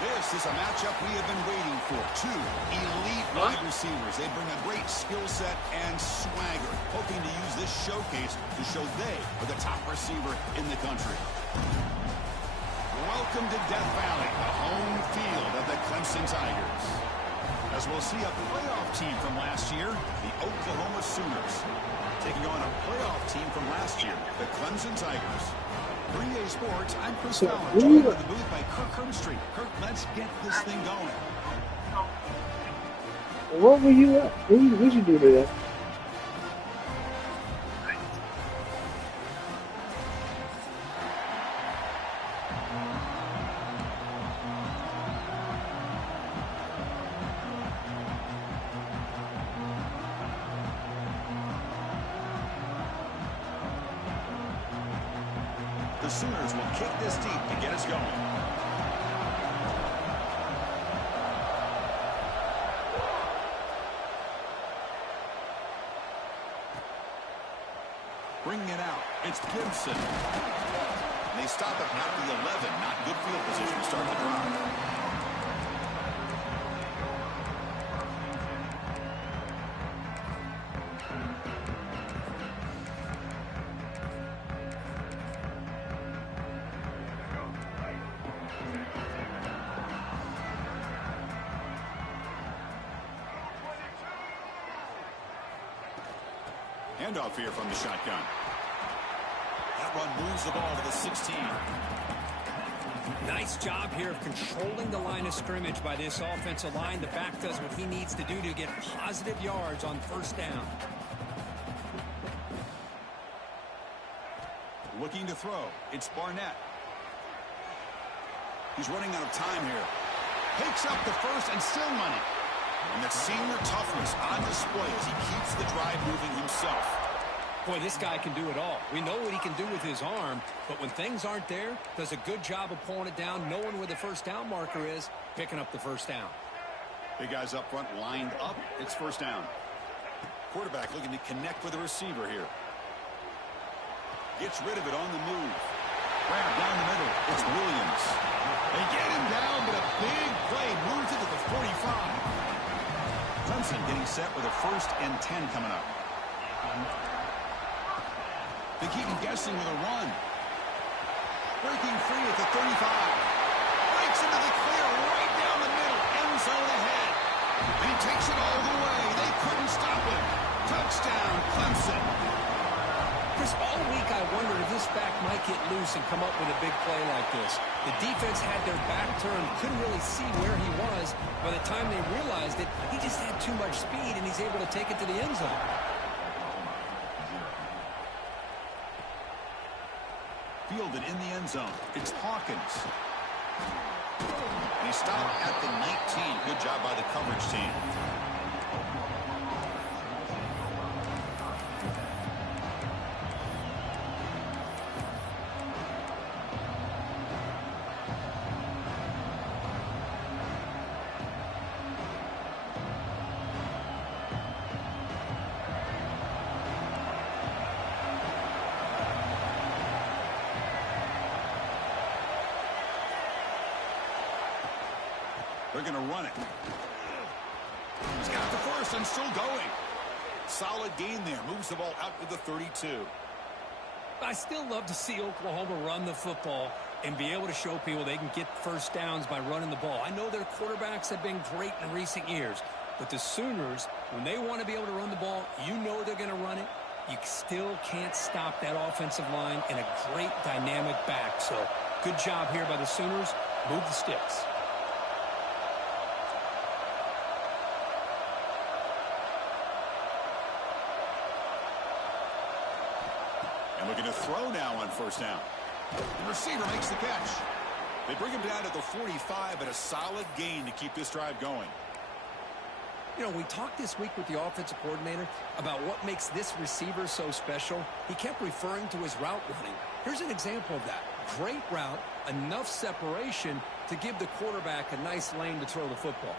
This is a matchup we have been waiting for. Two elite wide receivers. They bring a great skill set and swagger, hoping to use this showcase to show they are the top receiver in the country. Welcome to Death Valley, the home field of the Clemson Tigers. As we'll see a playoff team from last year, the Oklahoma Sooners, taking on a playoff team from last year, the Clemson Tigers. For EA Sports, I'm Chris Fowler, joined in the booth by Kirk Herbstreit. Kirk, let's get this thing going. What were you at? What did you do today? The Sooners will kick this deep to get us going. Bringing it out, it's Gibson. And they stop it at the 11. Not good field position to start the drive. Handoff here from the shotgun. That run moves the ball to the 16. Nice job here of controlling the line of scrimmage by this offensive line. The back does what he needs to do to get positive yards on first down. Looking to throw. It's Barnett. He's running out of time here. Takes up the first and still money. And that senior toughness on display as he keeps the drive moving himself. Boy, this guy can do it all. We know what he can do with his arm, but when things aren't there, does a good job of pulling it down, knowing where the first down marker is, picking up the first down. Big guys up front lined up. It's first down. Quarterback looking to connect with the receiver here. Gets rid of it on the move. Grab down the middle. It's Williams. They get him down, but a big play moves it to the 45. Clemson getting set with a 1st and 10 coming up. They keep him guessing with a run. Breaking free at the 35. Breaks into the clear right down the middle. End zone ahead. And he takes it all the way. They couldn't stop him. Touchdown, Clemson. Chris, all week I wondered if this back might get loose and come up with a big play like this. The defense had their back turned, couldn't really see where he was. By the time they realized it, he just had too much speed, and he's able to take it to the end zone. Fielded in the end zone. It's Hawkins. And he stopped at the 19. Good job by the coverage team. They're going to run it. He's got the first and still going. Solid gain there. Moves the ball out to the 32. I still love to see Oklahoma run the football and be able to show people they can get first downs by running the ball. I know their quarterbacks have been great in recent years, but the Sooners, when they want to be able to run the ball, you know they're going to run it. You still can't stop that offensive line and a great dynamic back. So good job here by the Sooners. Move the sticks. And looking to throw now on first down. The receiver makes the catch. They bring him down to the 45, but a solid gain to keep this drive going. You know, we talked this week with the offensive coordinator about what makes this receiver so special. He kept referring to his route running. Here's an example of that. Great route, enough separation to give the quarterback a nice lane to throw the football.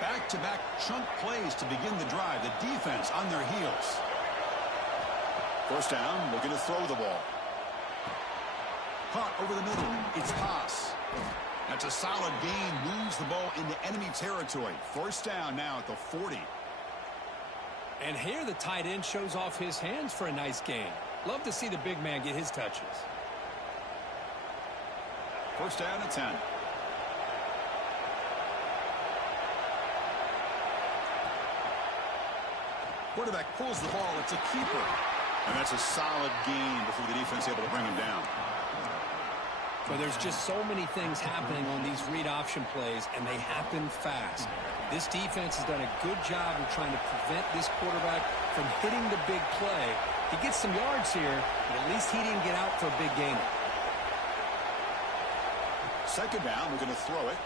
Back-to-back chunk plays to begin the drive. The defense on their heels. First down, looking to throw the ball. Caught over the middle. It's Haas. solid gain, moves the ball into enemy territory. First down now at the 40. And here the tight end shows off his hands for a nice gain. Love to see the big man get his touches. First down at 10. Quarterback pulls the ball. It's a keeper. And that's a solid gain before the defense able to bring him down. Well, there's just so many things happening on these read option plays, and they happen fast. This defense has done a good job of trying to prevent this quarterback from hitting the big play. He gets some yards here, but at least he didn't get out for a big gainer. Second down, we're going to throw it.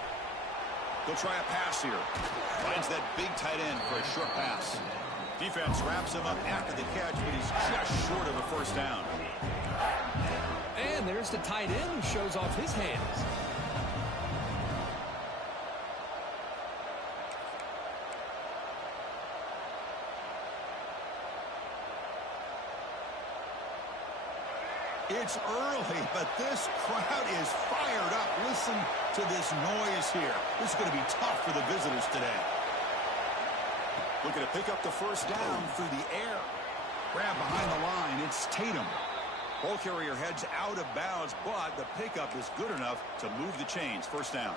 They'll try a pass here. Finds that big tight end for a short pass. Defense wraps him up after the catch, but he's just short of a first down. And there's the tight end who shows off his hands. It's early, but this crowd is fired up. Listen to this noise here. This is going to be tough for the visitors today. Looking to pick up the first down through the air. Grab behind the line. It's Tatum. Ball carrier heads out of bounds, but the pickup is good enough to move the chains. First down.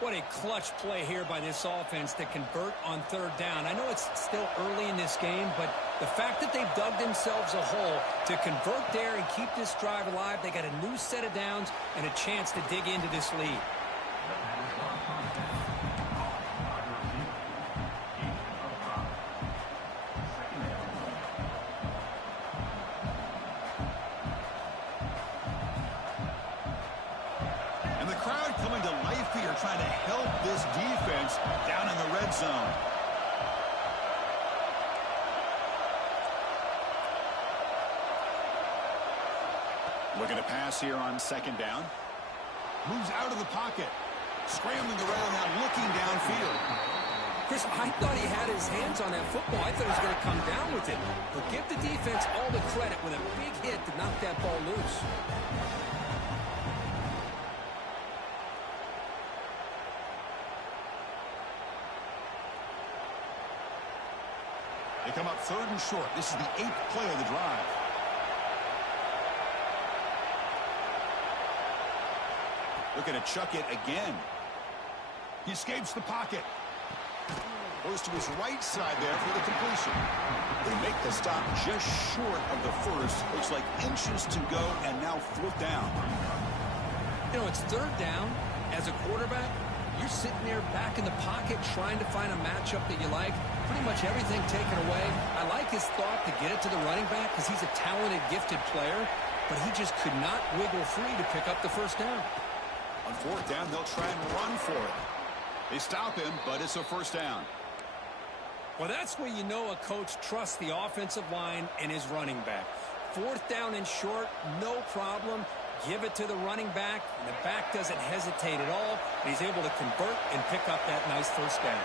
What a clutch play here by this offense to convert on third down. I know it's still early in this game, but the fact that they've dug themselves a hole to convert there and keep this drive alive, they got a new set of downs and a chance to dig into this lead. Trying to help this defense down in the red zone. Looking to pass here on second down. Moves out of the pocket. Scrambling around now, looking downfield. Chris, I thought he had his hands on that football. I thought he was going to come down with it. But give the defense all the credit with a big hit to knock that ball loose. They come up third and short. This is the 8th play of the drive. Looking to chuck it again. He escapes the pocket. Goes to his right side there for the completion. They make the stop just short of the first. Looks like inches to go, and now fourth down. You know, it's third down. As a quarterback, you're sitting there back in the pocket trying to find a matchup that you like. Pretty much everything taken away. I like his thought to get it to the running back because he's a talented, gifted player, but he just could not wiggle free to pick up the first down. On fourth down, they'll try and run for it. They stop him, but it's a first down. Well, that's where you know a coach trusts the offensive line and his running back. Fourth down and short, no problem. Give it to the running back, and the back doesn't hesitate at all. He's able to convert and pick up that nice first down.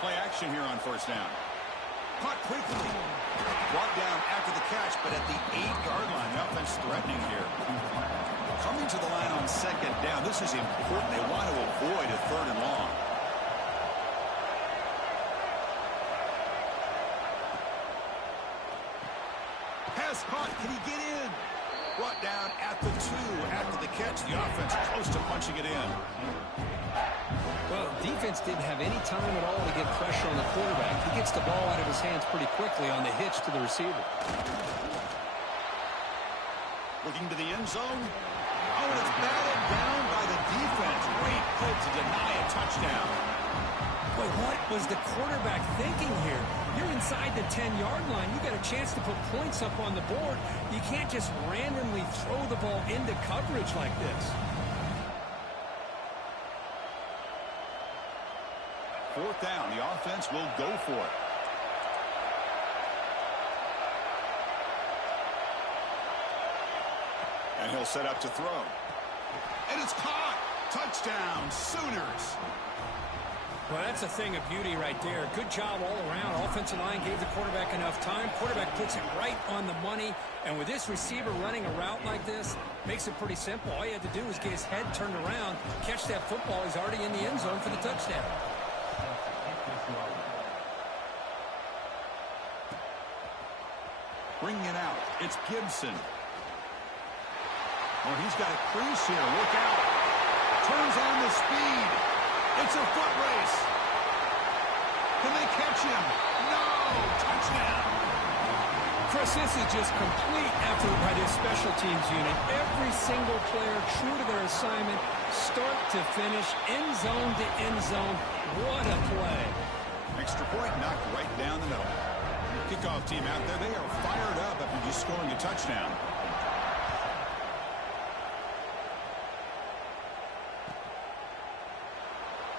Play action here on first down. Caught quickly. Brought down after the catch, but at the 8-yard line. The offense threatening here. Coming to the line on second down. This is important. They want to avoid a third and long. Pass caught. Can he get in? Brought down at the 2 after the catch. The offense close to punching it in. Well, defense didn't have any time at all to get pressure on the quarterback. He gets the ball out of his hands pretty quickly on the hitch to the receiver. Looking to the end zone. Oh, and it's batted down by the defense. Great play to deny a touchdown. But what was the quarterback thinking here? You're inside the 10-yard line. You got a chance to put points up on the board. You can't just randomly throw the ball into coverage like this. Fourth down. The offense will go for it. And he'll set up to throw. And it's caught. Touchdown, Sooners. Well, that's a thing of beauty right there. Good job all around. Offensive line gave the quarterback enough time. Quarterback puts it right on the money. And with this receiver running a route like this, makes it pretty simple. All you had to do was get his head turned around, catch that football. He's already in the end zone for the touchdown. Bringing it out. It's Gibson. Oh, he's got a crease here. Look out. Turns on the speed. It's a foot race. Can they catch him? No! Touchdown! Chris, this is just complete effort by this special teams unit. Every single player true to their assignment, start to finish, end zone to end zone. What a play. Extra point knocked right down the middle. Kickoff team out there, they are fired up after just scoring a touchdown.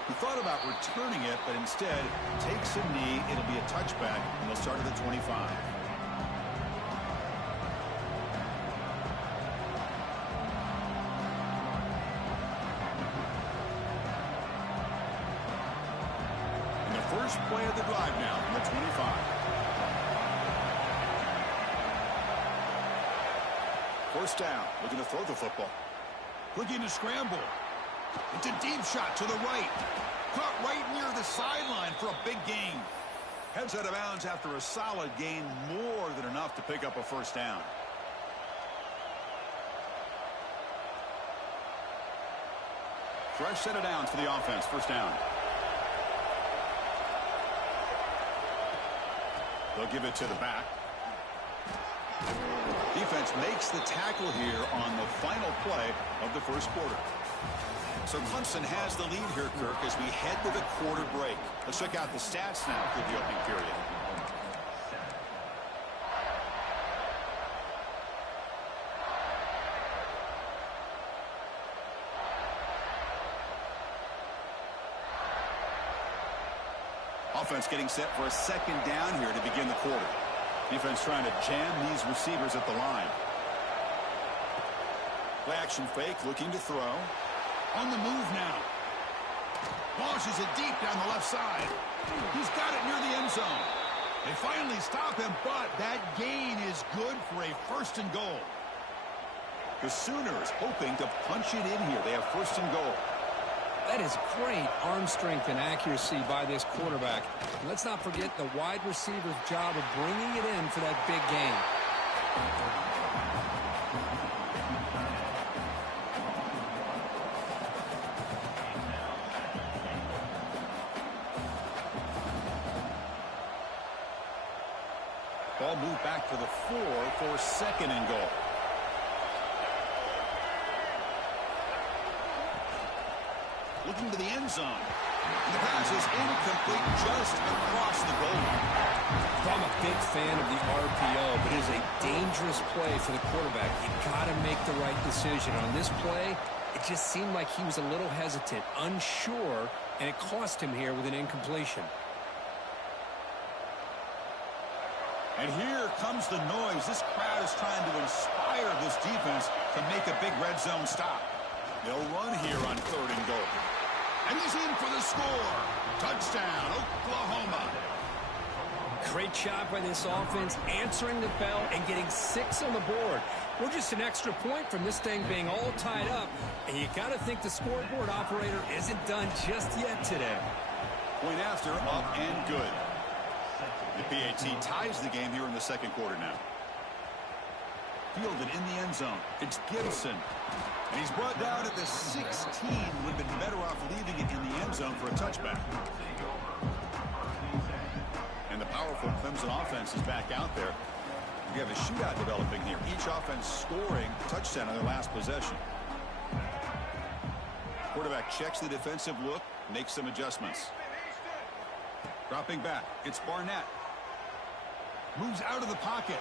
He thought about returning it, but instead takes a knee. It'll be a touchback, and they'll start at the 25. And the first play of the drive now from the 25. First down, looking to throw the football. Looking to scramble. It's a deep shot to the right. Caught right near the sideline for a big gain. Heads out of bounds after a solid gain, more than enough to pick up a first down. Fresh set of downs for the offense. First down. They'll give it to the back. Defense makes the tackle here on the final play of the first quarter. So Clemson has the lead here, Kirk, as we head to the quarter break. Let's check out the stats now for the opening period. Offense getting set for a second down here to begin the quarter. Defense trying to jam these receivers at the line. Play action fake, looking to throw. On the move now. Launches it deep down the left side. He's got it near the end zone. They finally stop him, but that gain is good for a first and goal. The Sooners hoping to punch it in here. They have first and goal. That is great arm strength and accuracy by this quarterback. Let's not forget the wide receiver's job of bringing it in for that big gain. Ball moved back to the 4 for second and goal. Looking to the end zone. And the pass is incomplete just across the goal line. I'm a big fan of the RPO, but it is a dangerous play for the quarterback. You've got to make the right decision. On this play, it just seemed like he was a little hesitant, unsure, and it cost him here with an incompletion. And here comes the noise. This crowd is trying to inspire this defense to make a big red zone stop. They'll run here on third and goal. And he's in for the score. Touchdown, Oklahoma. Great job by this offense, answering the bell and getting 6 on the board. We're just an extra point from this thing being all tied up, and you got to think the scoreboard operator isn't done just yet today. Point after, up and good. The PAT ties the game here in the second quarter now. Fielded in the end zone. It's Gibson. And he's brought down at the 16. Would have been better off leaving it in the end zone for a touchback. And the powerful Clemson offense is back out there. We have a shootout developing here. Each offense scoring a touchdown on their last possession. Quarterback checks the defensive look, makes some adjustments. Dropping back, it's Barnett. Moves out of the pocket.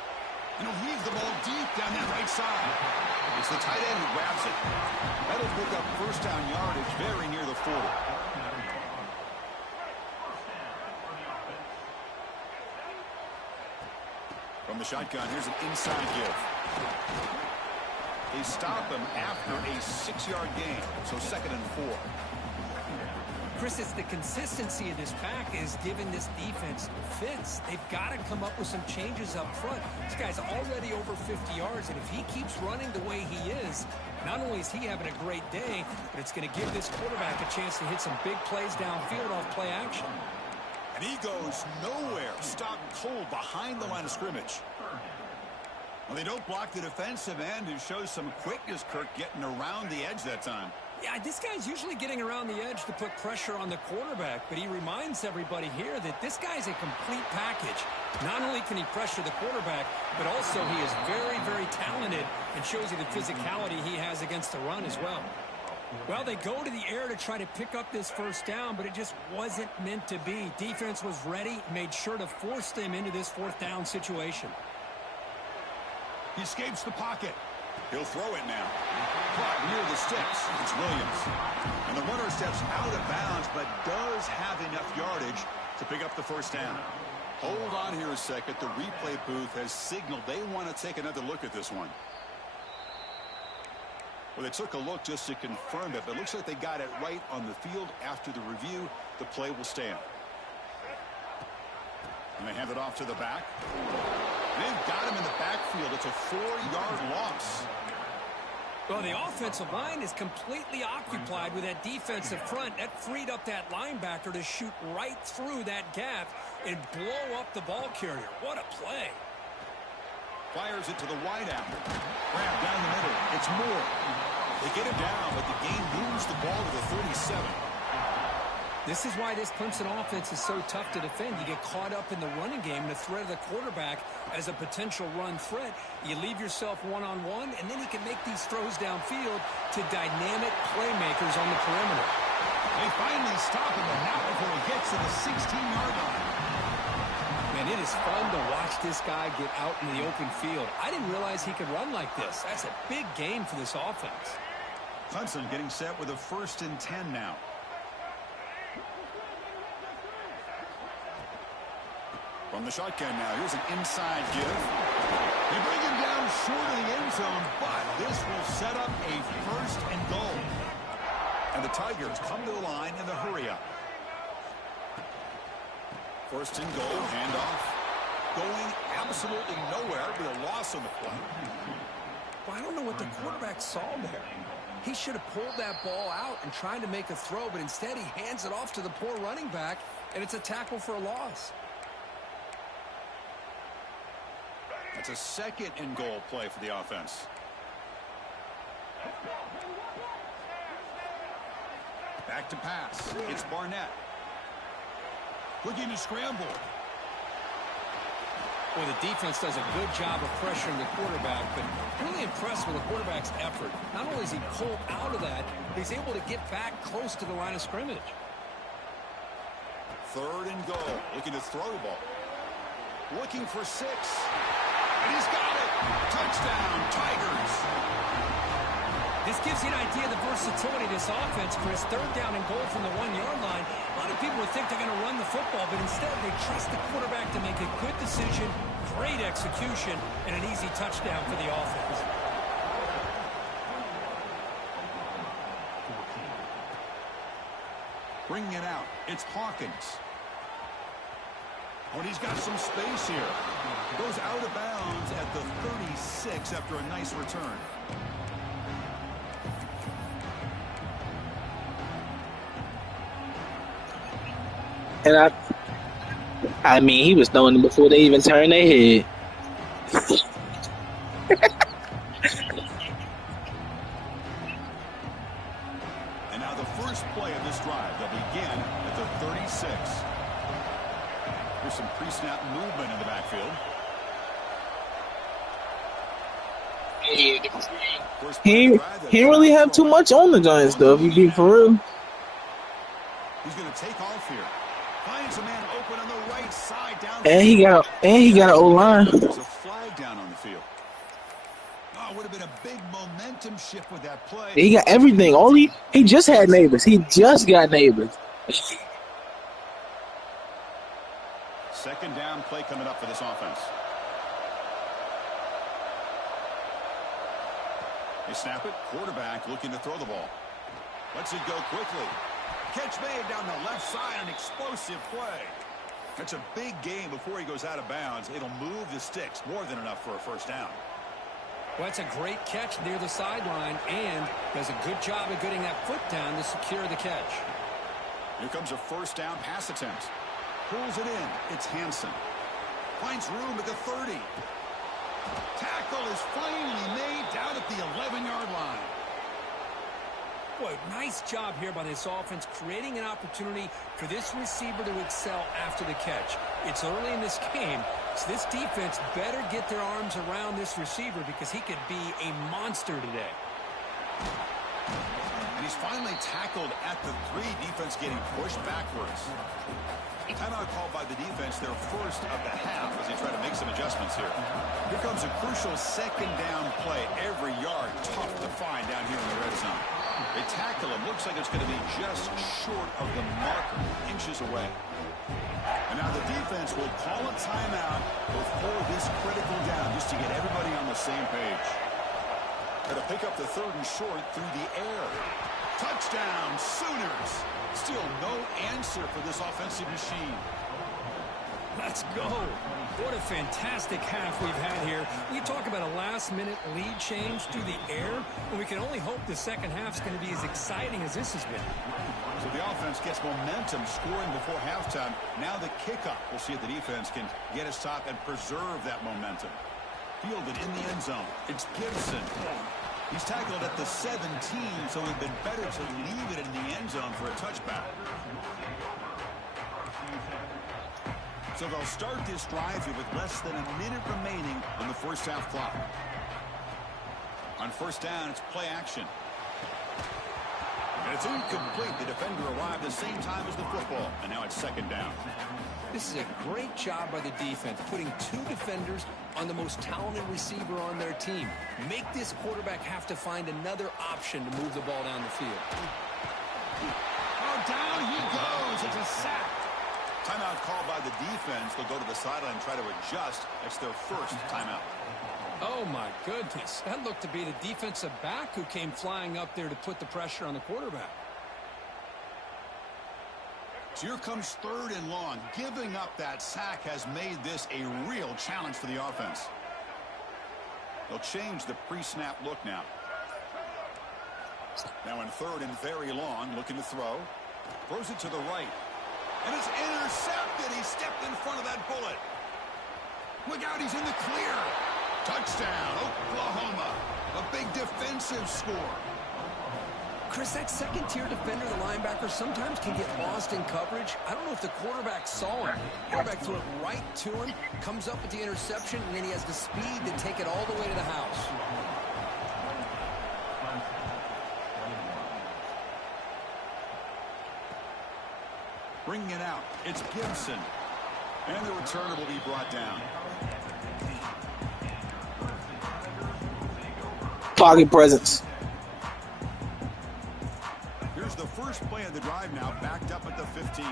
And he'll heave the ball deep down that right side. It's the tight end who grabs it. That'll pick up first down yardage very near the 40. From the shotgun, here's an inside give. They stop him after a 6-yard gain, so second and 4. Chris, it's the consistency of this pack is giving this defense fits. They've got to come up with some changes up front. This guy's already over 50 yards, and if he keeps running the way he is, not only is he having a great day, but it's going to give this quarterback a chance to hit some big plays downfield off play action. And he goes nowhere. Stopped cold behind the line of scrimmage. Well, they don't block the defensive end, who shows some quickness, Kirk, getting around the edge that time. Yeah, this guy's usually getting around the edge to put pressure on the quarterback, but he reminds everybody here that this guy's a complete package. Not only can he pressure the quarterback, but also he is very, very talented and shows you the physicality he has against the run as well. Well, they go to the air to try to pick up this first down, but it just wasn't meant to be. Defense was ready, made sure to force them into this fourth down situation. He escapes the pocket. He'll throw it now. Caught near the sticks. It's Williams. And the runner steps out of bounds, but does have enough yardage to pick up the first down. Hold on here a second. The replay booth has signaled they want to take another look at this one. Well, they took a look just to confirm it, but it looks like they got it right on the field. After the review, the play will stand. And they hand it off to the back. They've got him in the backfield. It's a 4-yard loss. Well, the offensive line is completely occupied with that defensive front. That freed up that linebacker to shoot right through that gap and blow up the ball carrier. What a play. Fires it to the wideout. Grab down the middle. It's Moore. They get him down, but the game moves the ball to the 37. This is why this Clemson offense is so tough to defend. You get caught up in the running game, the threat of the quarterback as a potential run threat. You leave yourself one-on-one, and then you can make these throws downfield to dynamic playmakers on the perimeter. They finally stop him, and not before he gets to the 16-yard line. Man, it is fun to watch this guy get out in the open field. I didn't realize he could run like this. That's a big gain for this offense. Clemson getting set with a 1st and 10 now. From the shotgun now, here's an inside give. They bring him down short of the end zone, but this will set up a 1st and goal. And the Tigers come to the line in the hurry-up. 1st and goal, handoff. Going absolutely nowhere with a loss on the play. Well, I don't know what the quarterback saw there. He should have pulled that ball out and tried to make a throw, but instead he hands it off to the poor running back, and it's a tackle for a loss. That's a 2nd and goal play for the offense. Back to pass. It's Barnett. Looking to scramble. Well, the defense does a good job of pressuring the quarterback, but really impressed with the quarterback's effort. Not only is he pulled out of that, but he's able to get back close to the line of scrimmage. 3rd and goal. Looking to throw the ball. Looking for 6. And he's got it. Touchdown, Tigers. This gives you an idea of the versatility of this offense, Chris. 3rd down and goal from the 1-yard line. A lot of people would think they're going to run the football, but instead they trust the quarterback to make a good decision, great execution, and an easy touchdown for the offense. Bringing it out. It's Hawkins. When he's got some space here. Goes out of bounds at the 36 after a nice return. And I mean, he was throwing them before they even turned their head. And now the first play of this drive. They'll begin at the 36. There's some pre-snap movement in the backfield. He didn't really have too much on the Giants, though, if you be for real. He's going to take off here. Finds a man open on the right side down. And he got an O-line. There's a flag down on the field. Oh, it would have been a big momentum shift with that play. He got everything. He just had neighbors. He just got neighbors. 2nd down play coming up for this offense. They snap it. Quarterback looking to throw the ball. Lets it go quickly. Catch made down the left side, an explosive play. It's a big game before he goes out of bounds. It'll move the sticks, more than enough for a first down. Well, that's a great catch near the sideline, and does a good job of getting that foot down to secure the catch. Here comes a first down pass attempt. Pulls it in. It's Hansen. Finds room at the 30. Tackle is finally made down at the 11-yard line. Boy, nice job here by this offense, creating an opportunity for this receiver to excel after the catch. It's early in this game, so this defense better get their arms around this receiver because he could be a monster today. And he's finally tackled at the 3. Defense getting pushed backwards. Timeout called by the defense, their first of the half, as they try to make some adjustments here. Here comes a crucial second down play. Every yard tough to find down here in the red zone. They tackle him. Looks like it's going to be just short of the marker, inches away. And now the defense will call a timeout before this critical down, just to get everybody on the same page. Got to pick up the 3rd and short through the air. Touchdown, Sooners. Still no answer for this offensive machine. Let's go. What a fantastic half we've had here. We talk about a last-minute lead change through the air, and we can only hope the second half's going to be as exciting as this has been. So the offense gets momentum, scoring before halftime. Now the kickoff. We'll see if the defense can get a stop and preserve that momentum. Fielded in the end zone. It's Gibson. He's tackled at the 17, so it would have been better to leave it in the end zone for a touchback. So they'll start this drive here with less than a minute remaining on the first half clock. On first down, it's play action. And it's incomplete. The defender arrived the same time as the football, and now it's second down. This is a great job by the defense, putting 2 defenders on the most talented receiver on their team. Make this quarterback have to find another option to move the ball down the field. Oh, down he goes. It's a sack. Timeout called by the defense. They'll go to the sideline and try to adjust. That's their first timeout. Oh, my goodness. That looked to be the defensive back who came flying up there to put the pressure on the quarterback. So here comes 3rd and long. Giving up that sack has made this a real challenge for the offense. They'll change the pre-snap look now. Now in 3rd and very long, looking to throw. Throws it to the right. And it's intercepted. He stepped in front of that bullet. Look out, he's in the clear. Touchdown, Oklahoma. A big defensive score. Chris, that second-tier defender, the linebacker, sometimes can get lost in coverage. I don't know if the quarterback saw him. The quarterback threw it right to him, comes up with the interception, and then he has the speed to take it all the way to the house. Bringing it out, it's Gibson. And the returner will be brought down. Pocket presence. Here's the first play of the drive now, backed up at the 15.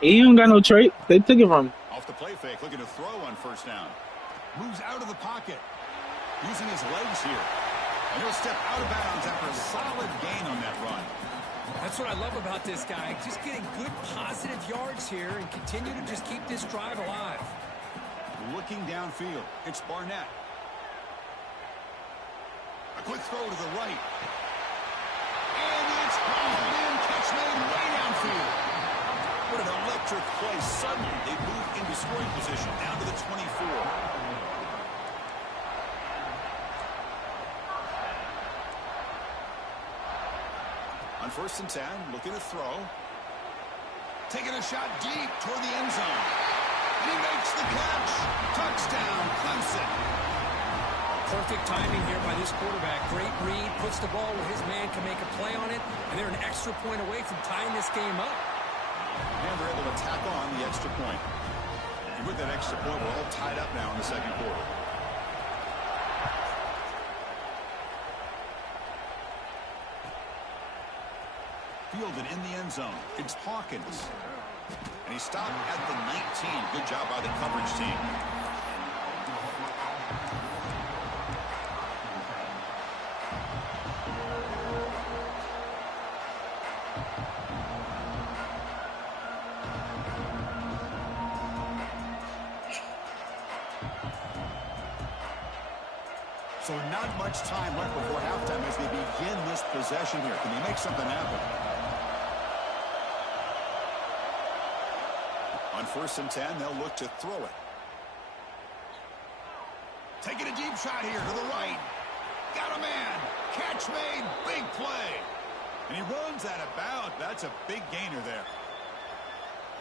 He don't got no trait. They took it from him. Off the play fake, looking to throw on first down. Moves out of the pocket, using his legs here. And he'll step out of bounds after a solid gain on that run. That's what I love about this guy. Just getting good, positive yards here and continue to just keep this drive alive. Looking downfield, it's Barnett. A quick throw to the right. And it's in, catch made way downfield. What an electric play. Suddenly, they move into scoring position, down to the 24. On 1st and 10, looking to throw. Taking a shot deep toward the end zone. And he makes the catch. Touchdown, Clemson. Perfect timing here by this quarterback. Great read, puts the ball where his man can make a play on it, and they're an extra point away from tying this game up. And they're able to tack on the extra point. And with that extra point, we're all tied up now in the second quarter. Fielded in the end zone. It's Hawkins. And he stopped at the 19. Good job by the coverage team. So not much time left before halftime as they begin this possession here. Can they make something happen? On 1st and 10, they'll look to throw it. Taking a deep shot here to the right. Got a man. Catch made. Big play. And he runs out of bounds. That's a big gainer there.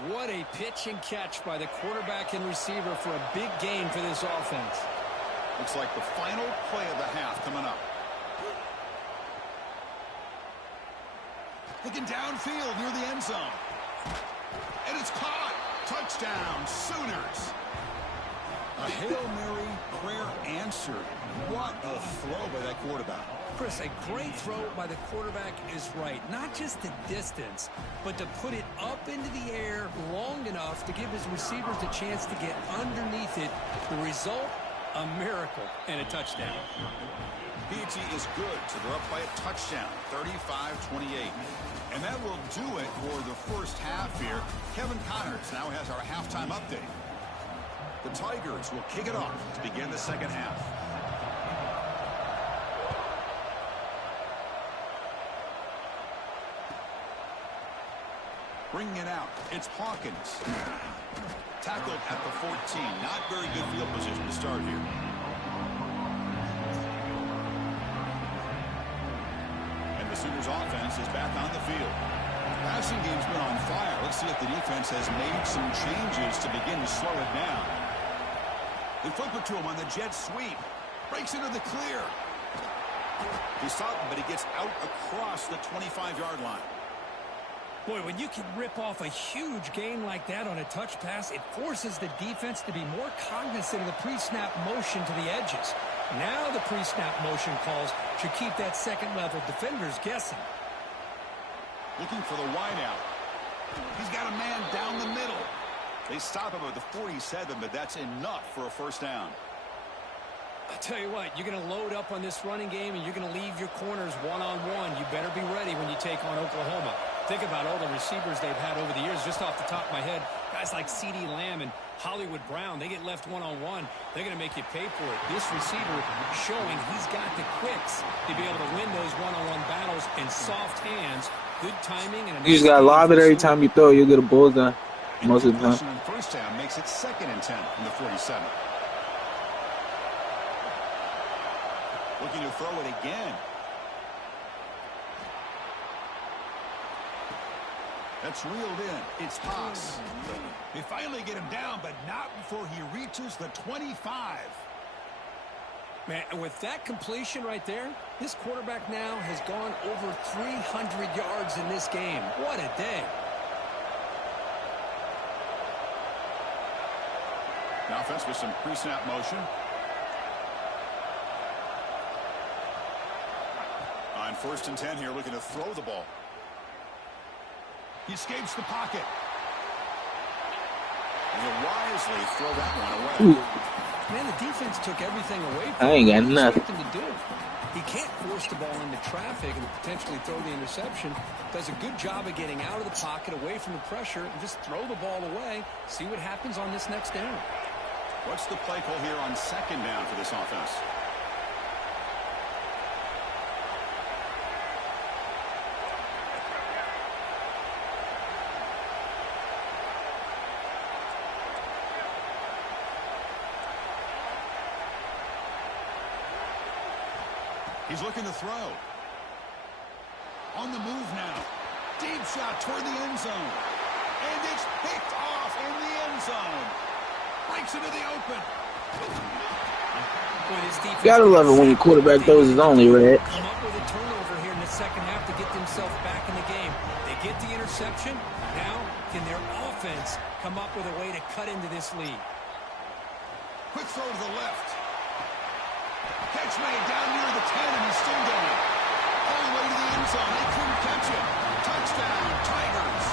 What a pitch and catch by the quarterback and receiver for a big gain for this offense. Looks like the final play of the half coming up. Looking downfield near the end zone. And it's caught. Touchdown, Sooners. A Hail Mary prayer answered. What a throw by that quarterback. Chris, a great throw by the quarterback is right. Not just the distance, but to put it up into the air long enough to give his receivers a chance to get underneath it. The result, a miracle and a touchdown. PG is good, so they're up by a touchdown, 35-28. And that will do it for the first half here. Kevin Connors now has our halftime update. The Tigers will kick it off to begin the second half. Bringing it out, it's Hawkins. Tackled at the 14. Not very good field position to start here. And the Sooners offense is back on the field. Passing game's been on fire. Let's see if the defense has made some changes to begin to slow it down. They flip it to him on the jet sweep. Breaks into the clear. He stopped him, but he gets out across the 25-yard line. Boy, when you can rip off a huge gain like that on a touch pass, it forces the defense to be more cognizant of the pre-snap motion to the edges. Now the pre-snap motion calls should keep that second-level defenders guessing. Looking for the wideout. He's got a man down the middle. They stop him at the 47, but that's enough for a first down. I'll tell you what, you're going to load up on this running game and you're going to leave your corners one-on-one. You better be ready when you take on Oklahoma. Think about all the receivers they've had over the years. Just off the top of my head, guys like CeeDee Lamb and Hollywood Brown, they get left one-on-one. They're going to make you pay for it. This receiver showing he's got the quicks to be able to win those one-on-one battles in soft hands. Good timing. And You just got to lob it every time you throw. You'll get a bullseye most of the time. First down makes it 2nd and 10 from the 47. Looking to throw it again. That's reeled in. It's Haas. They finally get him down, but not before he reaches the 25. Man, and with that completion right there, this quarterback now has gone over 300 yards in this game. What a day. Now offense with some pre-snap motion. On 1st and 10 here, looking to throw the ball. He escapes the pocket. And he'll wisely throw that one away. Ooh. Man, the defense took everything away from him. I ain't got nothing. To do. He can't force the ball into traffic and potentially throw the interception. Does a good job of getting out of the pocket, away from the pressure, and just throw the ball away. See what happens on this next down. What's the play call here on 2nd down for this offense? He's looking to throw. On the move now. Deep shot toward the end zone. And it's picked off in the end zone. Breaks into the open. You gotta love it when your quarterback throws his only red. Come up with a turnover here in the second half to get themselves back in the game. They get the interception. Now, can their offense come up with a way to cut into this lead? Quick throw to the left. Catch made down near the 10, and he's still going. All the way to the end zone. They couldn't catch him. Touchdown, Tigers.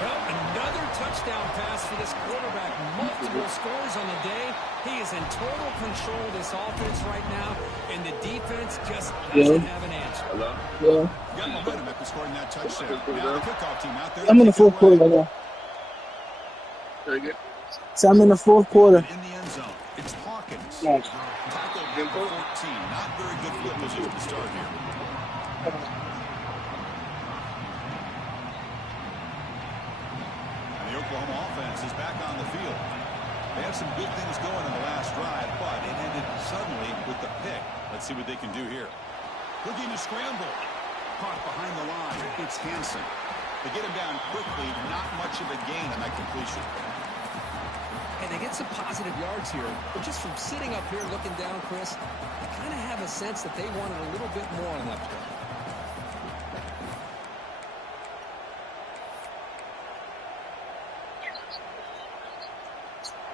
Well, another touchdown pass for this quarterback. Multiple scores on the day. He is in total control of this offense right now, and the defense just doesn't have an answer. Yeah. Got momentum after scoring that touchdown. Now the kickoff team out there. I'm in the 4th quarter right now. So I'm in the 4th quarter. In the end zone, it's Hawkins. Yeah. Tackled at the 14. Not very good field position to start here. And the Oklahoma offense is back on the field. They had some good things going in the last drive, but it ended suddenly with the pick. Let's see what they can do here. Looking to scramble. Caught behind the line. It's Hansen. They get him down quickly. Not much of a gain on that completion. And they get some positive yards here. But just from sitting up here looking down, Chris, I kind of have a sense that they wanted a little bit more on that play.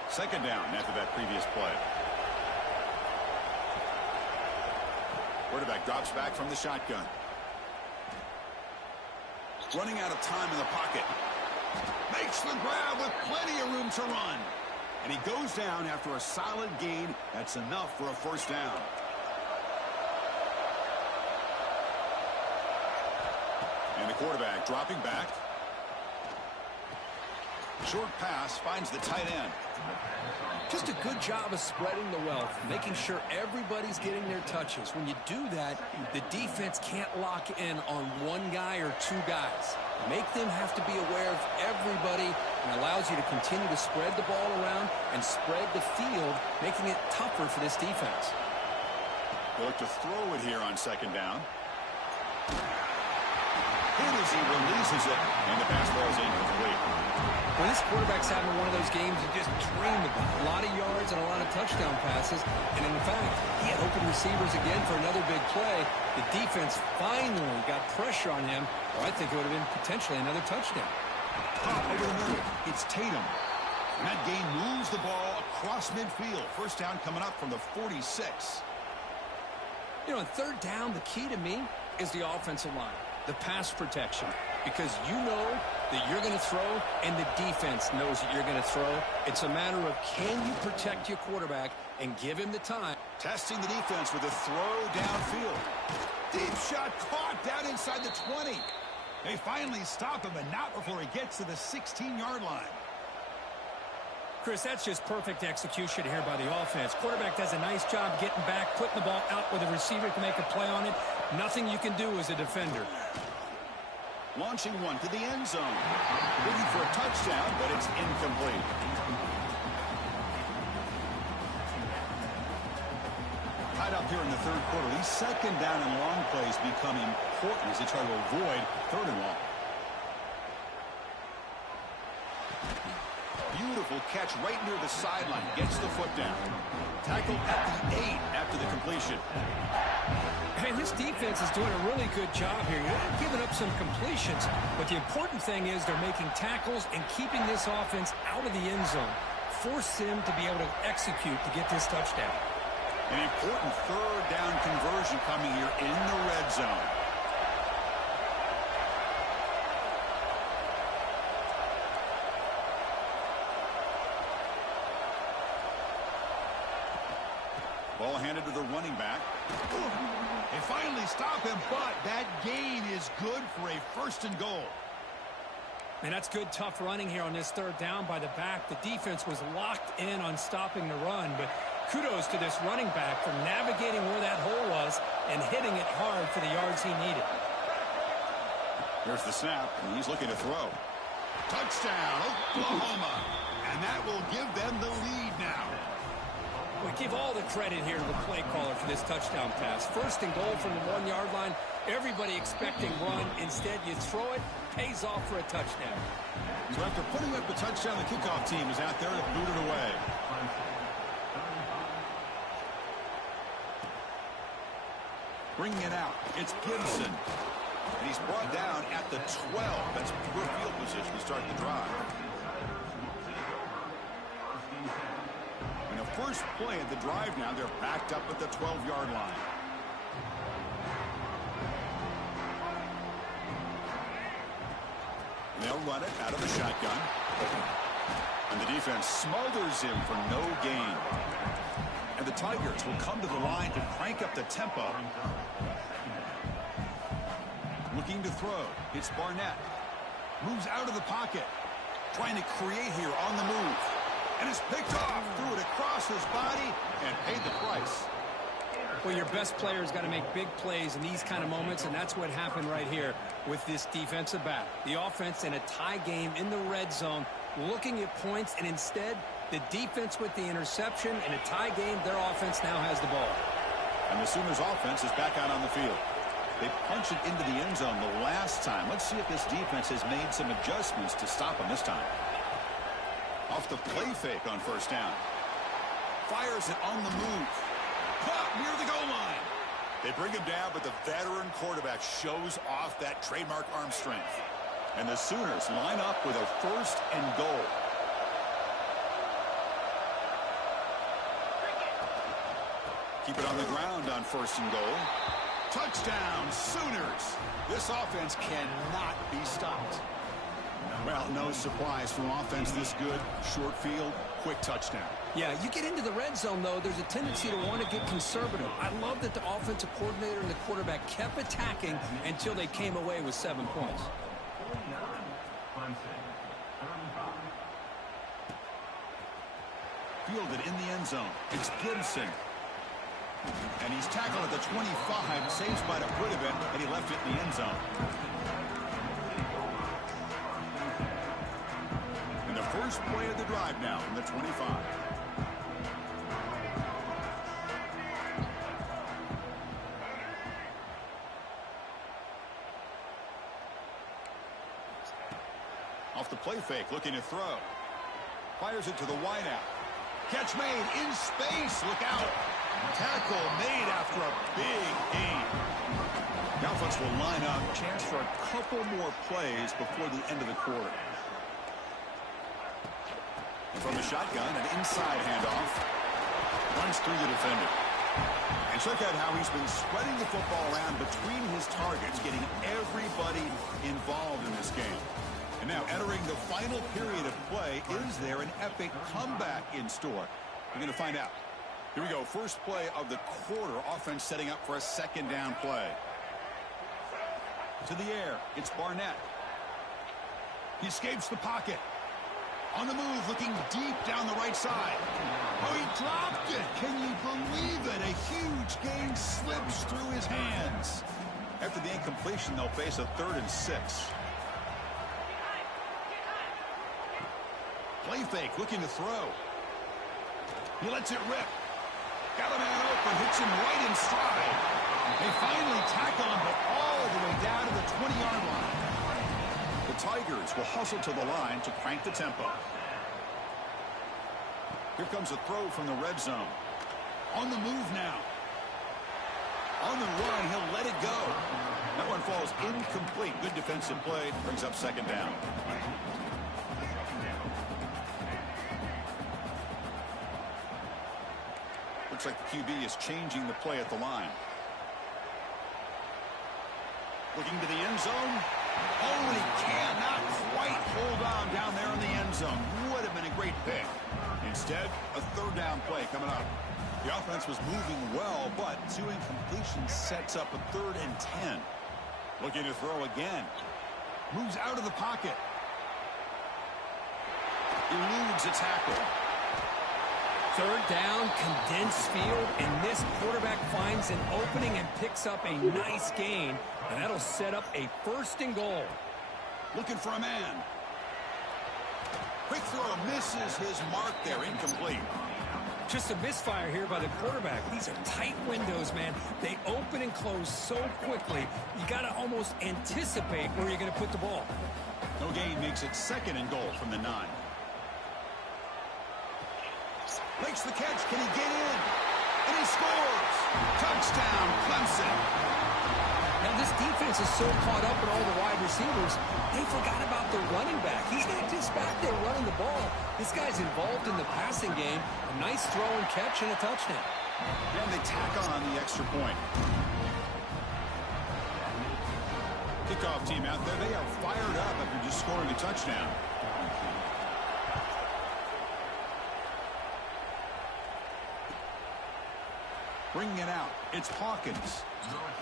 Second down after that previous play. Quarterback drops back from the shotgun. Running out of time in the pocket. Makes the grab with plenty of room to run. And he goes down after a solid gain. That's enough for a first down. And the quarterback dropping back. Short pass finds the tight end. Just a good job of spreading the wealth, making sure everybody's getting their touches. When you do that, the defense can't lock in on one guy or two guys. Make them have to be aware of everybody, and allows you to continue to spread the ball around and spread the field, making it tougher for this defense. They look to throw it here on second down. Hit as he releases it, and the pass ball is incomplete. When this quarterback's having one of those games you just dream about. A lot of yards and a lot of touchdown passes. And in fact, he had open receivers again for another big play. The defense finally got pressure on him, or I think it would have been potentially another touchdown. Over the middle, it's Tatum. And that gain moves the ball across midfield. First down coming up from the 46. You know, on third down, the key to me is the offensive line, the pass protection. Because you know that you're going to throw, and the defense knows that you're going to throw. It's a matter of can you protect your quarterback and give him the time. Testing the defense with a throw downfield. Deep shot caught down inside the 20. They finally stop him, and not before he gets to the 16-yard line. Chris, that's just perfect execution here by the offense. Quarterback does a nice job getting back, putting the ball out where the receiver can make a play on it. Nothing you can do as a defender. Launching one to the end zone. Looking for a touchdown, but it's incomplete. Tied up here in the third quarter. These second down and long plays become important as they try to avoid third and long. Beautiful catch right near the sideline. Gets the foot down. Tackled at the 8 after the completion. And this defense is doing a really good job here. You're not giving up some completions, but the important thing is they're making tackles and keeping this offense out of the end zone. Force him to be able to execute to get this touchdown. An important third down conversion coming here in the red zone. Ball handed to the running back. They finally stop him, but that gain is good for a first and goal. And that's good, tough running here on this third down by the back. The defense was locked in on stopping the run, but kudos to this running back for navigating where that hole was and hitting it hard for the yards he needed. Here's the snap, and he's looking to throw. Touchdown, Oklahoma. And that will give them the lead now. We give all the credit here to the play caller for this touchdown pass. First and goal from the 1-yard line. Everybody expecting run. Instead, you throw it, pays off for a touchdown. So after putting up the touchdown, the kickoff team is out there to boot it away. Bringing it out, it's Gibson. And he's brought down at the 12. That's good field position to start the drive. First play of the drive now, they're backed up at the 12-yard line. They'll run it out of the shotgun. And the defense smothers him for no gain. And the Tigers will come to the line to crank up the tempo. Looking to throw. It's Barnett. Moves out of the pocket. Trying to create here on the move. And it's picked off, threw it across his body, and paid the price. Well, your best player's got to make big plays in these kind of moments, and that's what happened right here with this defensive back. The offense in a tie game in the red zone, looking at points, and instead, the defense with the interception. In a tie game, their offense now has the ball. And the Sooners offense is back out on the field. They punched it into the end zone the last time. Let's see if this defense has made some adjustments to stop them this time. Off the play fake on first down. Fires it on the move. Caught near the goal line. They bring him down, but the veteran quarterback shows off that trademark arm strength. And the Sooners line up with a 1st and goal. Keep it on the ground on 1st and goal. Touchdown, Sooners. This offense cannot be stopped. Well, no surprise from offense this good. Short field, quick touchdown. Yeah, you get into the red zone, though, there's a tendency to want to get conservative. I love that the offensive coordinator and the quarterback kept attacking until they came away with 7 points. Fielded in the end zone. It's Gibson. And he's tackled at the 25, saves by a foot of it, and he left it in the end zone. And the first play of the drive now from the 25. Off the play fake, looking to throw. Fires it to the wideout. Catch made in space. Look out. Tackle made after a big gain. The offense will line up. Chance for a couple more plays before the end of the quarter. From the shotgun, an inside handoff. Runs through the defender. And check out how he's been spreading the football around between his targets, getting everybody involved in this game. And now entering the final period of play, is there an epic comeback in store? We're going to find out. Here we go. First play of the quarter. Offense setting up for a 2nd down play. To the air. It's Barnett. He escapes the pocket. On the move, looking deep down the right side. Oh, he dropped it. Can you believe it? A huge gain slips through his hands. After the incompletion, they'll face a 3rd and 6. Play fake, looking to throw. He lets it rip. Got a man open, hits him right in stride. They finally tackle him, but all the way down to the 20-yard line. The Tigers will hustle to the line to crank the tempo. Here comes a throw from the red zone. On the move now. On the run, he'll let it go. That one falls incomplete. Good defensive play, brings up 2nd down. Looks like the QB is changing the play at the line. Looking to the end zone. Oh, he cannot quite hold on down there in the end zone. Would have been a great pick. Instead, a 3rd down play coming up. The offense was moving well, but 2 incompletions sets up a 3rd and 10. Looking to throw again. Moves out of the pocket. Eludes a tackle. 3rd down, condensed field, and this quarterback finds an opening and picks up a nice gain, and that'll set up a 1st and goal. Looking for a man. Quick throw misses his mark there, incomplete. Just a misfire here by the quarterback. These are tight windows, man. They open and close so quickly, you got to almost anticipate where you're going to put the ball. No gain makes it 2nd and goal from the 9. Makes the catch. Can he get in? And he scores. Touchdown, Clemson. Now, this defense is so caught up in all the wide receivers, they forgot about the running back. He's not just back there running the ball. This guy's involved in the passing game. A nice throw and catch and a touchdown. And they tack on the extra point. Kickoff team out there. They are fired up after just scoring a touchdown. Bringing it out. It's Hawkins.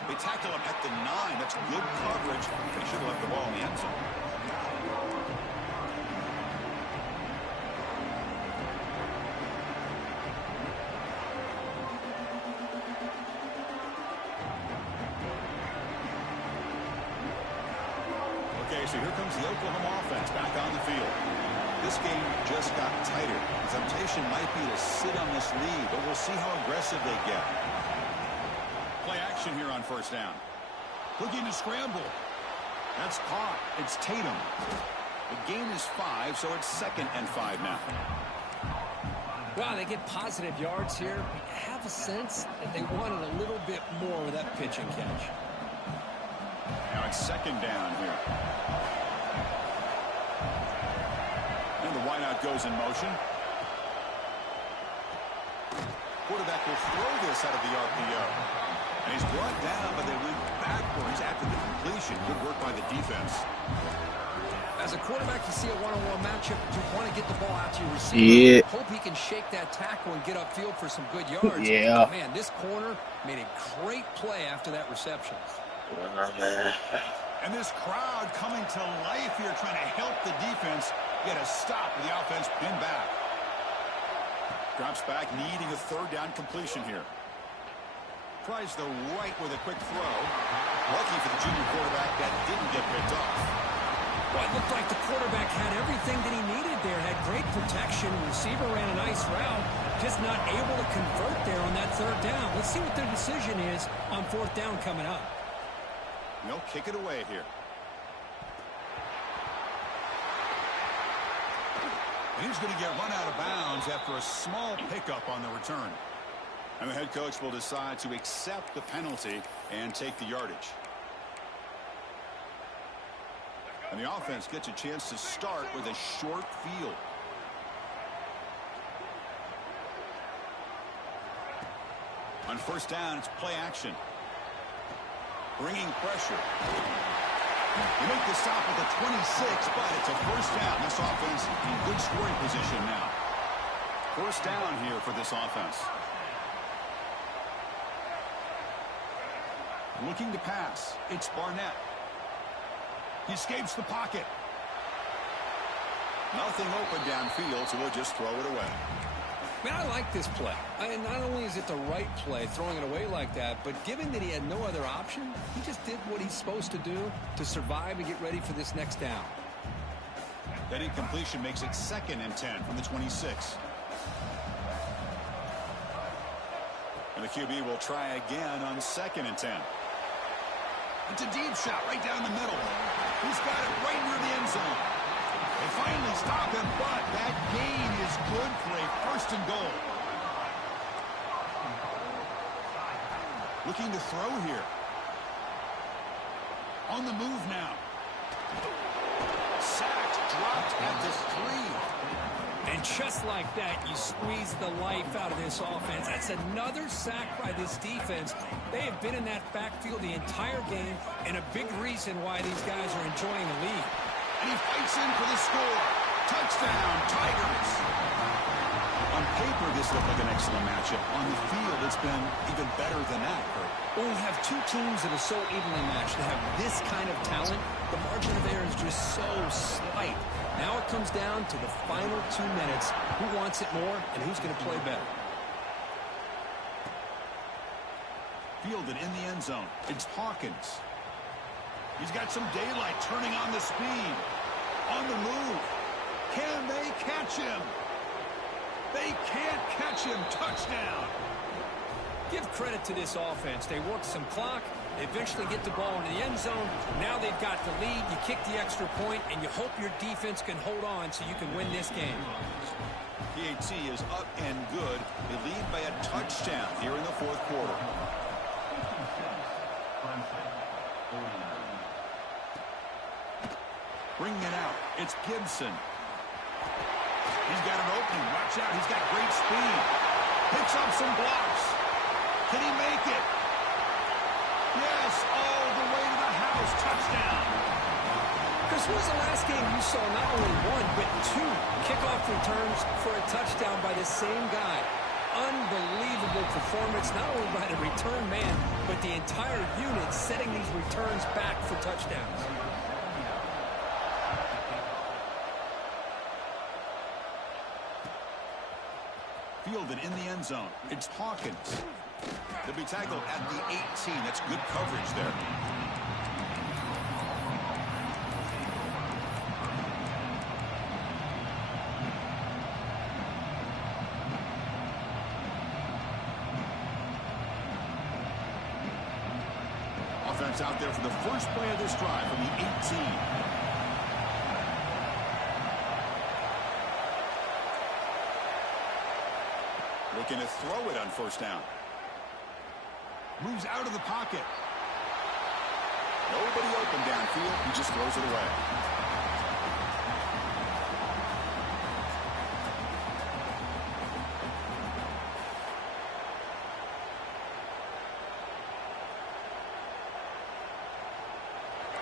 They tackle him at the 9. That's good coverage. They should have left the ball in the end zone. Okay, so here comes the Oklahoma offense back on the field. This game just got tighter. The temptation might be to sit on this lead, but we'll see how aggressive they get. Play action here on first down. Looking to scramble. That's caught. It's Tatum. The gain is 5, so it's 2nd and 5 now. Wow, they get positive yards here. I have a sense that they wanted a little bit more with that pitch and catch. Now it's 2nd down here. And the wideout goes in motion. Quarterback will throw this out of the RPO. And he's brought down, but they went backwards after the completion. Good work by the defense. As a quarterback, you see a one-on-one matchup, you want to get the ball out to your receiver. Yeah. Hope he can shake that tackle and get upfield for some good yards. Yeah. Man, this corner made a great play after that reception. And this crowd coming to life here, trying to help the defense get a stop with the offense pinned back. Drops back, needing a 3rd down completion here. Tries the right with a quick throw. Lucky for the junior quarterback, that didn't get picked off. Well, it looked like the quarterback had everything that he needed there. Had great protection. Receiver ran a nice route. Just not able to convert there on that 3rd down. Let's see what their decision is on 4th down coming up. They'll kick it away here. And he's going to get run out of bounds after a small pickup on the return. And the head coach will decide to accept the penalty and take the yardage. And the offense gets a chance to start with a short field. On 1st down, it's play action. Bringing pressure. They make the stop at the 26, but it's a 1st down. This offense in good scoring position now. 1st down here for this offense. Looking to pass. It's Barnett. He escapes the pocket. Nothing open downfield, so he'll just throw it away. Man, I like this play. Not only is it the right play, throwing it away like that, but given that he had no other option, he just did what he's supposed to do to survive and get ready for this next down. That incompletion makes it 2nd and 10 from the 26. And the QB will try again on 2nd and 10. It's a deep shot right down the middle. He's got it right near the end zone. They finally stop him, but that gain is good for a 1st and goal. Looking to throw here. On the move now. Sacked, dropped at the 3. And just like that, you squeeze the life out of this offense. That's another sack by this defense. They have been in that backfield the entire game, and a big reason why these guys are enjoying the lead. And he fights in for the score. Touchdown, Tigers. On paper, this looked like an excellent matchup. On the field, it's been even better than that, Kurt. When we have two teams that are so evenly matched, to have this kind of talent, the margin of error is just so slight. Now it comes down to the final 2 minutes. Who wants it more and who's going to play better? Fielded in the end zone. It's Hawkins. He's got some daylight, turning on the speed. On the move. Can they catch him? They can't catch him. Touchdown. Give credit to this offense. They work some clock. They eventually get the ball into the end zone. Now they've got the lead. You kick the extra point, and you hope your defense can hold on so you can win this game. PAT is up and good. They lead by a touchdown here in the 4th quarter. Bringing it out. It's Gibson. He's got an opening. Watch out. He's got great speed. Picks up some blocks. Can he make it? Yes, all the way to the house. Touchdown. Chris, when was the last game you saw not only 1, but 2 kickoff returns for a touchdown by the same guy? Unbelievable performance, not only by the return man, but the entire unit setting these returns back for touchdowns. Fielded in the end zone. It's Hawkins. They'll be tackled at the 18. That's good coverage there. defense out there for the first play of this drive from the 18. Looking to throw it on first down. Moves out of the pocket. Nobody open downfield. He just throws it away.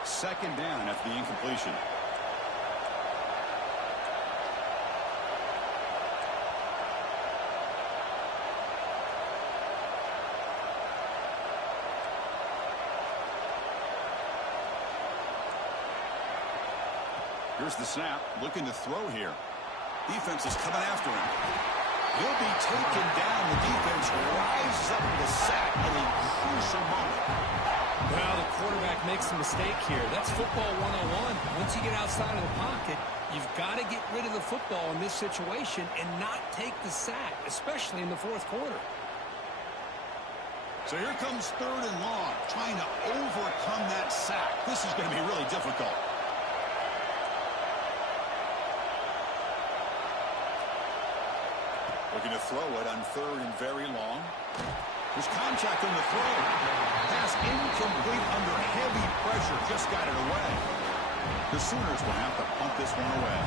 Second down after the incompletion. Here's the snap, looking to throw here. Defense is coming after him. He'll be taken down. The defense rises up with a sack at a crucial moment. Well, the quarterback makes a mistake here. That's football 101. Once you get outside of the pocket, you've got to get rid of the football in this situation and not take the sack, especially in the fourth quarter. So here comes third and long, trying to overcome that sack. This is going to be really difficult. Looking to throw it on third and very long. There's contact on the throw. Pass incomplete under heavy pressure. Just got it away. The Sooners will have to punt this one away.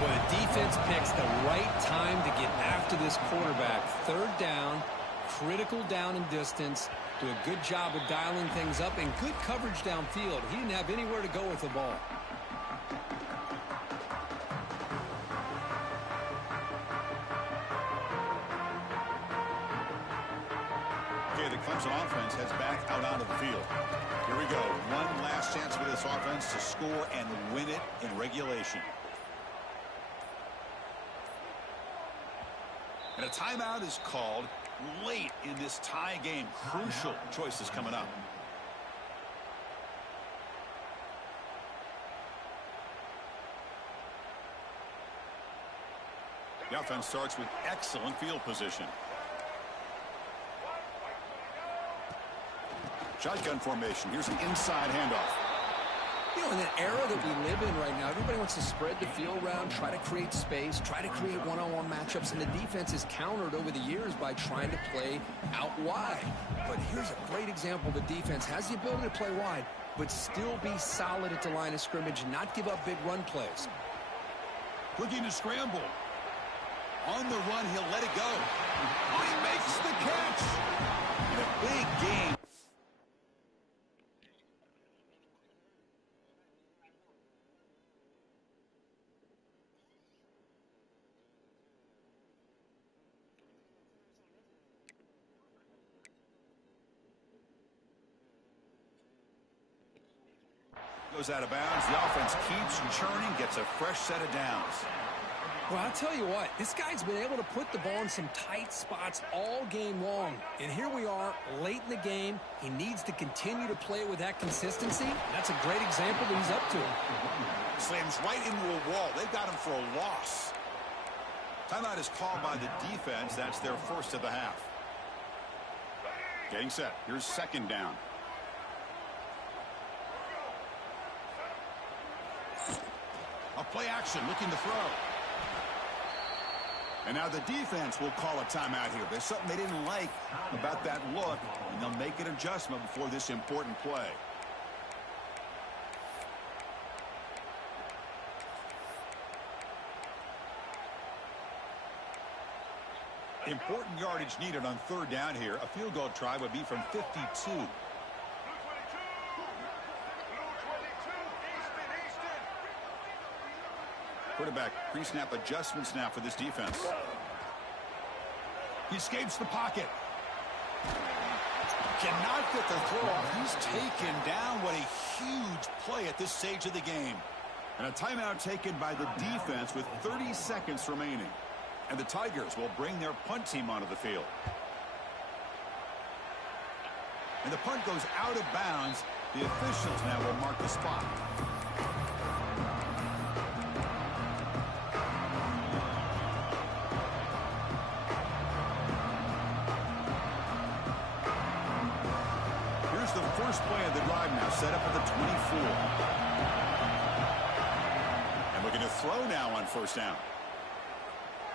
Well, the defense picks the right time to get after this quarterback. Third down, critical down and distance. Do a good job of dialing things up and good coverage downfield. He didn't have anywhere to go with the ball. The Clemson offense heads back out onto the field. Here we go. One last chance for this offense to score and win it in regulation. And a timeout is called late in this tie game. Crucial choices coming up. The offense starts with excellent field position. Shotgun formation. Here's an inside handoff. You know, in the era that we live in right now, everybody wants to spread the field around, try to create space, try to create one-on-one matchups, and the defense is countered over the years by trying to play out wide. But here's a great example. The defense has the ability to play wide, but still be solid at the line of scrimmage, not give up big run plays. Looking to scramble. On the run, he'll let it go. Oh, he makes the catch. In a big game. Goes out of bounds. The offense keeps churning, gets a fresh set of downs. Well, I'll tell you what, this guy's been able to put the ball in some tight spots all game long. And here we are, late in the game. He needs to continue to play with that consistency. That's a great example that he's up to. Slams right into a wall. They've got him for a loss. Timeout is called by the defense. That's their first of the half. Getting set. Here's second down. A play action, looking to throw. And now the defense will call a timeout here. There's something they didn't like about that look, and they'll make an adjustment before this important play. Important yardage needed on third down here. A field goal try would be from 52. Quarterback pre-snap adjustments now for this defense. He escapes the pocket. Cannot get the throw off. He's taken down. What a huge play at this stage of the game. And a timeout taken by the defense with 30 seconds remaining. And the Tigers will bring their punt team onto the field. And the punt goes out of bounds. The officials now will mark the spot. Here's the first play of the drive now, set up at the 24. And looking to throw now on first down.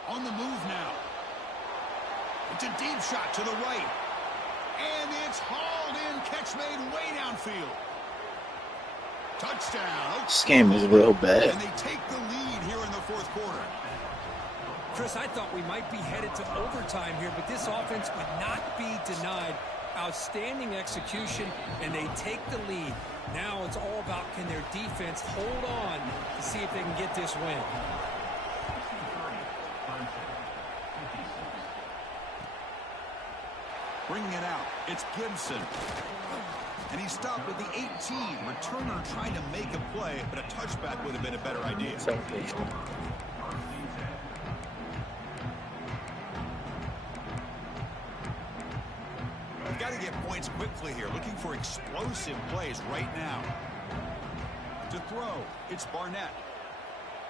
On the move now. It's a deep shot to the right. And it's hauled in. Catch made way downfield. Touchdown. This game is real bad. And they take the lead here in the fourth quarter. Chris, I thought we might be headed to overtime here, but this offense would not be denied. Outstanding execution, and they take the lead. Now it's all about, can their defense hold on to see if they can get this win. Bringing it out, it's Gibson. And he stopped with the 18. Returner trying to make a play, but a touchback would have been a better idea. We've got to get points quickly here. Looking for explosive plays right now. To throw, it's Barnett.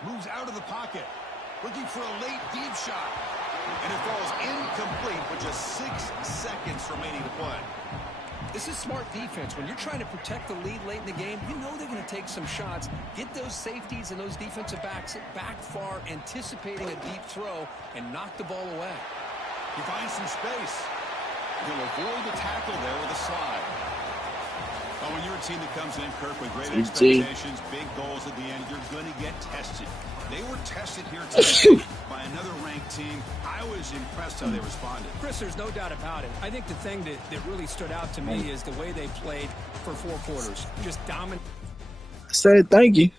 Moves out of the pocket. Looking for a late deep shot. And it falls incomplete with just 6 seconds remaining to play. This is smart defense. When you're trying to protect the lead late in the game, you know they're going to take some shots. Get those safeties and those defensive backs back far, anticipating a deep throw, and knock the ball away. He finds some space. He'll avoid the tackle there with a slide. Oh, when you're a team that comes in, Kirk, with great expectations, big goals at the end, you're going to get tested. They were tested here today by another ranked team. I was impressed how they responded. Chris, there's no doubt about it. I think the thing that really stood out to me is the way they played for 4 quarters. Just dominant. I said thank you.